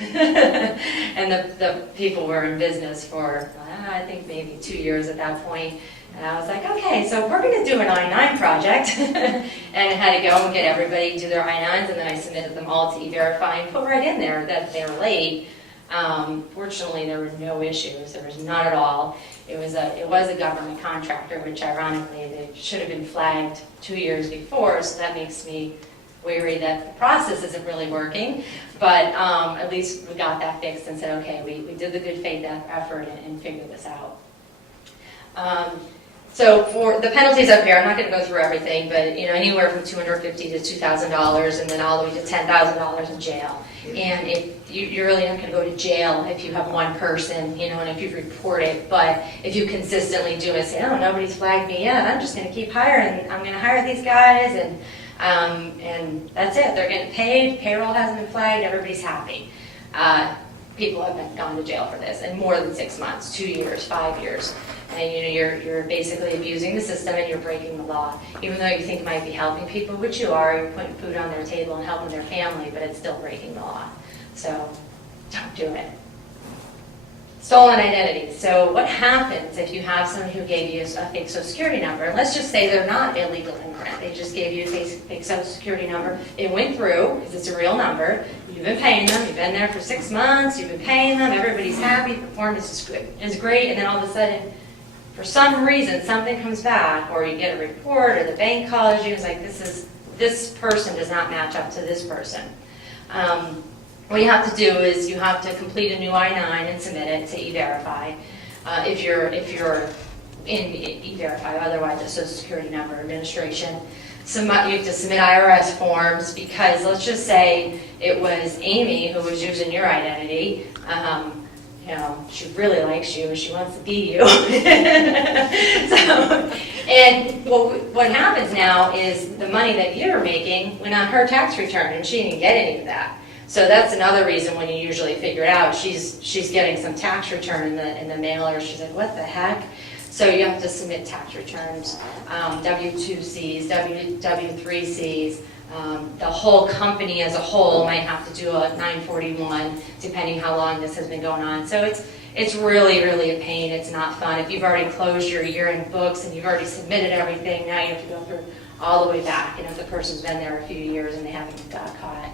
And the people were in business for, I think maybe 2 years at that point. And I was like, okay, so we're going to do an I-9 project. And I had to go and get everybody to do their I-9s, and then I submitted them all to E-Verify and put right in there that they were late. Fortunately, there were no issues. There was none at all. It was a government contractor, which ironically, they should have been flagged 2 years before, so that makes me wary that the process isn't really working. But at least we got that fixed and said, okay, we did the good faith effort and figured this out. So for the penalties up here, I'm not going to go through everything, but anywhere from $250 to $2,000, and then all the way to $10,000 in jail. And you're really not going to go to jail if you have one person, and if you report it. But if you consistently do it, say, oh, nobody's flagged me yet, I'm just going to keep hiring. I'm going to hire these guys, and that's it. They're getting paid. Payroll hasn't been flagged. Everybody's happy. People have gone to jail for this, and more than 6 months, 2 years, 5 years. And you're basically abusing the system and you're breaking the law. Even though you think you might be helping people, which you are, you're putting food on their table and helping their family, but it's still breaking the law. So don't do it. Stolen identity. So what happens if you have someone who gave you a fake Social Security number? Let's just say they're not illegal immigrant. They just gave you a fake Social Security number. It went through because it's a real number. You've been paying them. You've been there for 6 months. You've been paying them. Everybody's happy. Performance is great. And then all of a sudden, for some reason, something comes back, or you get a report, or the bank calls you. It's like this person does not match up to this person. What you have to do is you have to complete a new I-9 and submit it to E-Verify. If you're in E-Verify, otherwise a Social Security number administration. You have to submit IRS forms, because let's just say it was Amy who was using your identity. She really likes you and she wants to be you. What happens now is the money that you're making went on her tax return, and she didn't get any of that. So that's another reason when you usually figure it out. She's getting some tax return in the mail, or she's like, what the heck? So you have to submit tax returns, W-2Cs, W-3Cs. The whole company as a whole might have to do a 941, depending how long this has been going on. So it's really, really a pain. It's not fun. If you've already closed your year-end books and you've already submitted everything, now you have to go through all the way back. If the person's been there a few years and they haven't got caught.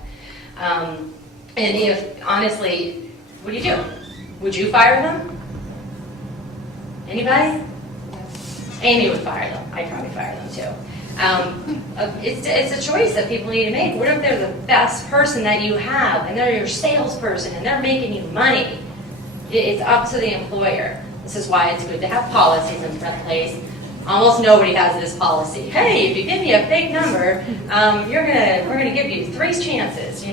And if, honestly, what do you do? Would you fire them? Anybody? Amy would fire them. I'd probably fire them too. It's a choice that people need to make. What if they're the best person that you have, and they're your salesperson, and they're making you money? It's up to the employer. This is why it's good to have policies in place. Almost nobody has this policy. Hey, if you give me a fake number, we're gonna give you 3 chances.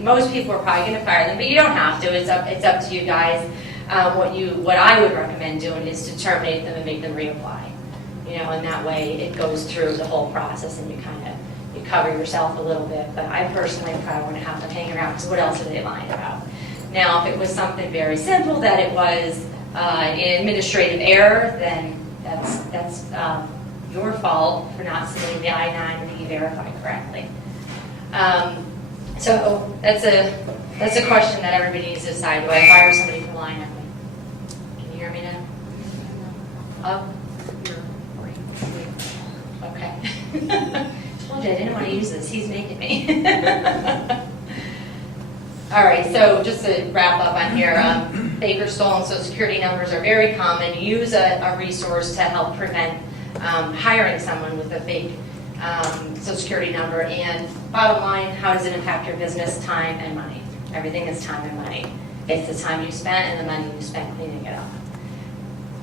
Most people are probably gonna fire them, but you don't have to. It's up to you guys. What I would recommend doing is to terminate them and make them reapply. And that way it goes through the whole process, and you cover yourself a little bit. But I personally probably wouldn't have them hang around, because what else are they lying about? Now, if it was something very simple, that it was an administrative error, then that's your fault for not submitting the I-9 or the E-Verify correctly. So that's a question that everybody needs to decide. Do I fire somebody for lying at me? Can you hear me now? Oh. Okay. Told you I didn't want to use this. He's making me. All right, so just to wrap up on here, fake or stolen Social Security numbers are very common. Use a resource to help prevent hiring someone with a fake Social Security number. And bottom line, how does it impact your business? Time and money. Everything is time and money. It's the time you spent and the money you spent cleaning it up.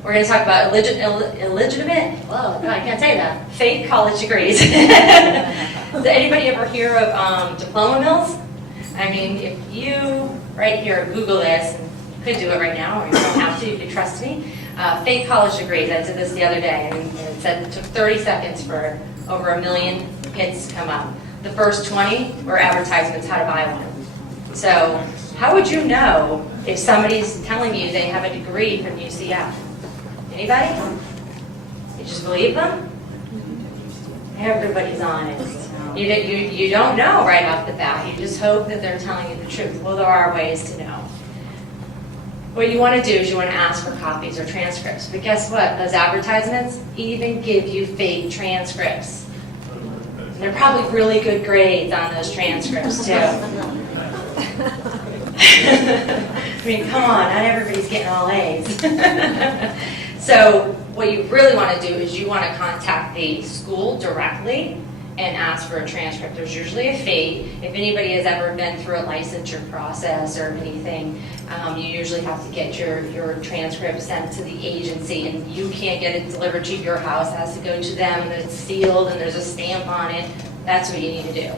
We're going to talk about illegitimate, whoa, no, I can't say that, fake college degrees. Does anybody ever hear of diploma mills? I mean, if you, right here, Google this, and you could do it right now, or you don't have to, you can trust me. Fake college degrees, I did this the other day, and it said it took 30 seconds for over 1 million hits to come up. The first 20 were advertisements how to buy one. So how would you know if somebody's telling you they have a degree from UCF? Anybody? You just believe them? Everybody's honest. You don't know right off the bat. You just hope that they're telling you the truth. Well, there are ways to know. What you want to do is you want to ask for copies or transcripts. But guess what? Those advertisements even give you fake transcripts. And they're probably really good grades on those transcripts, too. I mean, come on, not everybody's getting all A's. So what you really want to do is you want to contact the school directly and ask for a transcript. There's usually a fee. If anybody has ever been through a licensure process or anything, you usually have to get your transcript sent to the agency, and you can't get it delivered to your house. It has to go to them, and it's sealed, and there's a stamp on it. That's what you need to do.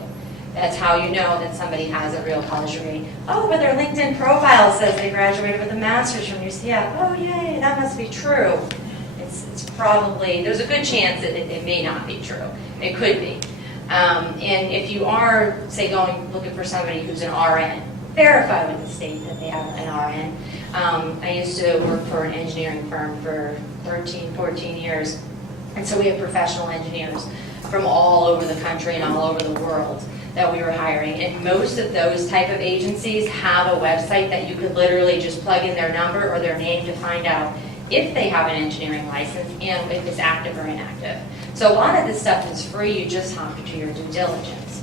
That's how you know that somebody has a real college degree. Oh, but their LinkedIn profile says they graduated with a master's from UCF. Oh, yay, that must be true. It's probably, there's a good chance that it may not be true. It could be. And if you are, say, looking for somebody who's an RN, verify with the state that they have an RN. I used to work for an engineering firm for 13, 14 years. And so we have professional engineers from all over the country and all over the world that we were hiring. And most of those type of agencies have a website that you could literally just plug in their number or their name to find out if they have an engineering license and if it's active or inactive. So a lot of this stuff is free, you just have to do your due diligence.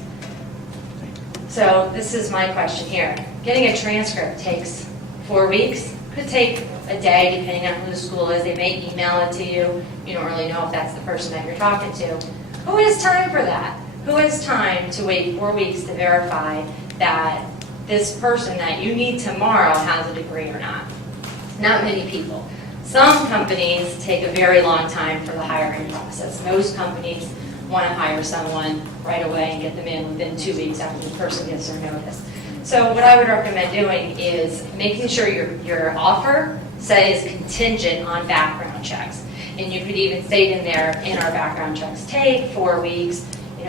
So this is my question here. Getting a transcript takes 4 weeks, could take a day depending on who the school is. They may email it to you. You don't really know if that's the person that you're talking to. Who has time for that? Who has time to wait 4 weeks to verify that this person that you need tomorrow has a degree or not? Not many people. Some companies take a very long time for the hiring process. Most companies want to hire someone right away and get them in within 2 weeks after the person gets their notice. So what I would recommend doing is making sure your offer says contingent on background checks. And you could even state in there, in our background checks take 4 weeks.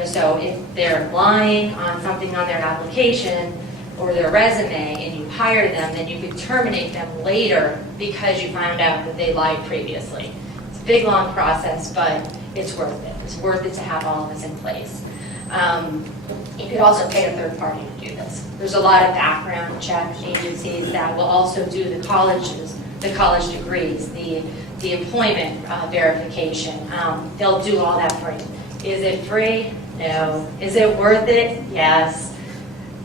So if they're lying on something on their application or their resume and you hire them, then you could terminate them later because you found out that they lied previously. It's a big, long process, but it's worth it. It's worth it to have all of this in place. You could also pay a third party to do this. There's a lot of background check agencies that will also do the college degrees, the employment verification. They'll do all that for you. Is it free? No. Is it worth it? Yes.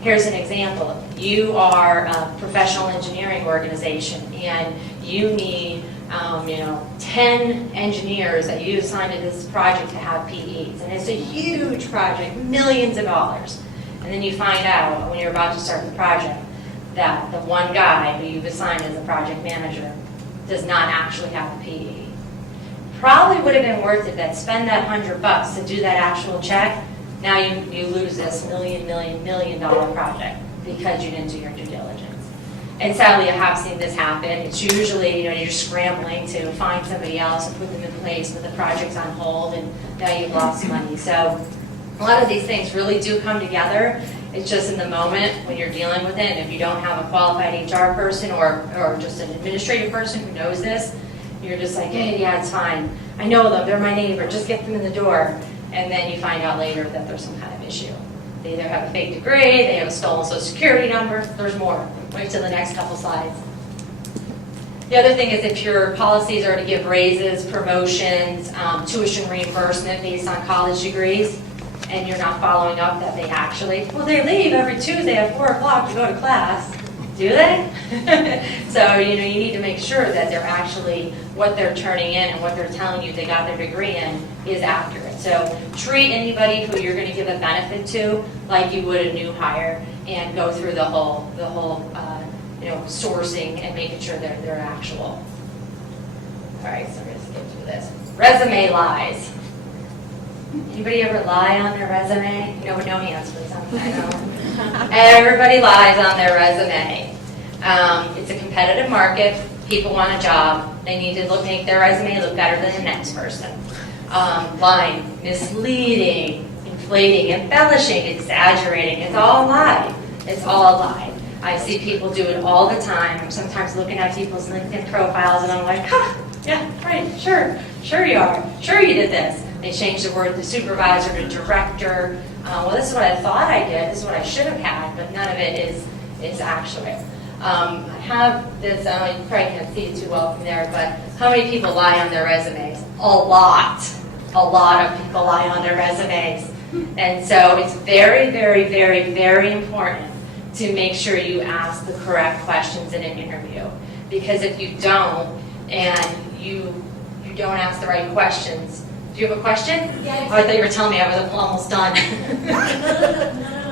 Here's an example. You are a professional engineering organization and you need 10 engineers that you assigned to this project to have PEs. And it's a huge project, millions of dollars. And then you find out when you're about to start the project that the one guy who you've assigned as a project manager does not actually have a PE. Probably would have been worth it that spend that $100 to do that actual check. Now you lose this million dollar project because you didn't do your due diligence. And sadly, I have seen this happen. It's usually, you're scrambling to find somebody else and put them in place, but the project's on hold and now you've lost money. So a lot of these things really do come together. It's just in the moment when you're dealing with it, and if you don't have a qualified HR person or just an administrative person who knows this, you're just like, hey, yeah, it's fine. I know them, they're my neighbor, just get them in the door. And then you find out later that there's some kind of issue. They either have a fake degree, they have a stolen social security number, there's more. Wait till the next couple slides. The other thing is if your policies are to give raises, promotions, tuition reimbursement based on college degrees, and you're not following up that they actually, well, they leave every Tuesday at 4 o'clock to go to class. Do they? So, you need to make sure that they're actually, what they're turning in and what they're telling you they got their degree in is accurate. So treat anybody who you're going to give a benefit to like you would a new hire and go through the whole sourcing and making sure they're actual. All right, so I'm going to skip through this. Resume lies. Anybody ever lie on their resume? No hands, please. I know. Everybody lies on their resume. It's a competitive market. People want a job. They need to make their resume look better than the next person. Lying, misleading, inflating, embellishing, exaggerating. It's all a lie. It's all a lie. I see people do it all the time. I'm sometimes looking at people's LinkedIn profiles and I'm like, yeah, right, sure you are. Sure you did this. They change the word to supervisor to director. well, this is what I thought I did, this is what I should have had, but none of it is actual. I have this, you probably can't see it too well from there, but how many people lie on their resumes? A lot of people lie on their resumes. And so it's very, very, very, very important to make sure you ask the correct questions in an interview. Because if you don't, and you don't ask the right questions. Do you have a question? Yeah. Oh, I thought you were telling me I was almost done. No.